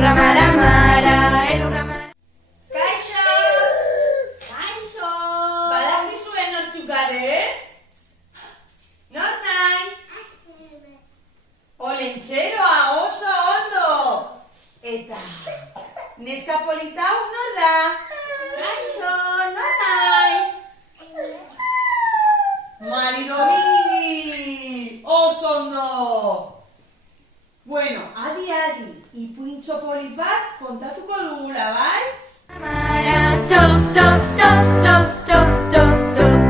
elurra mara mara, elurra mara. Kaixo! Kaixo! Badakizue nortzuk gare? Nor naiz? Olentxeroa, oso ondo! Eta, neska polita hau nor da? Kaixo, nor naiz? Mari Domini! Oso ondo! Bueno, adi, ipuintxo polit bat kontatuko dugula, bai? Mara, tof, tof, tof, tof, tof, tof, tof.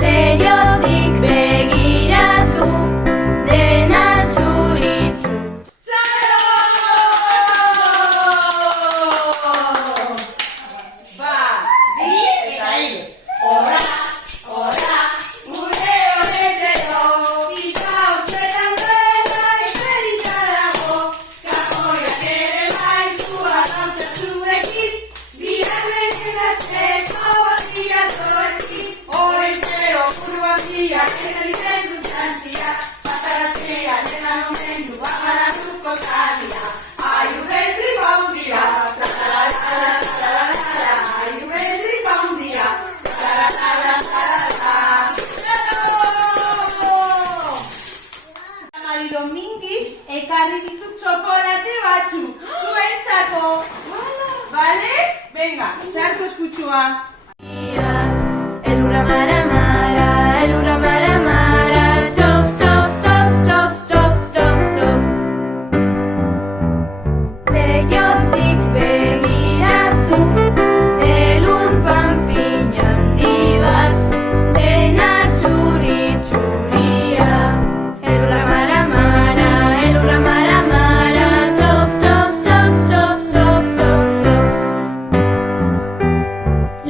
Leihotik begiratu, dena txuritxu. Ba, bi eta hiru. Horra, gure honetero, ita urtetan dela esperita dago, kamoiak ere baitu arrautzak zuekin, biharren eratzeko batia zorrekin, horretzero buruak dia, eta ditzen dutzantzia, bataratzea dena momentu bagaratuko zalia, aiurretri baundia, aiurretri baundia, Mari Domingiz ekarri ditut txokolate batzu, zuentzako. Bale? Venga, sartu eskutsua. Elurra mara mara, elurra mara mara, tof, tof, tof, tof, tof, tof, tof. Leihotik begiratu, elur panpin handi bat, dena txuri-txuria. Elurra mara mara, elurra mara mara, tof, tof, tof, tof, tof, tof, tof.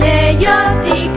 Leihotik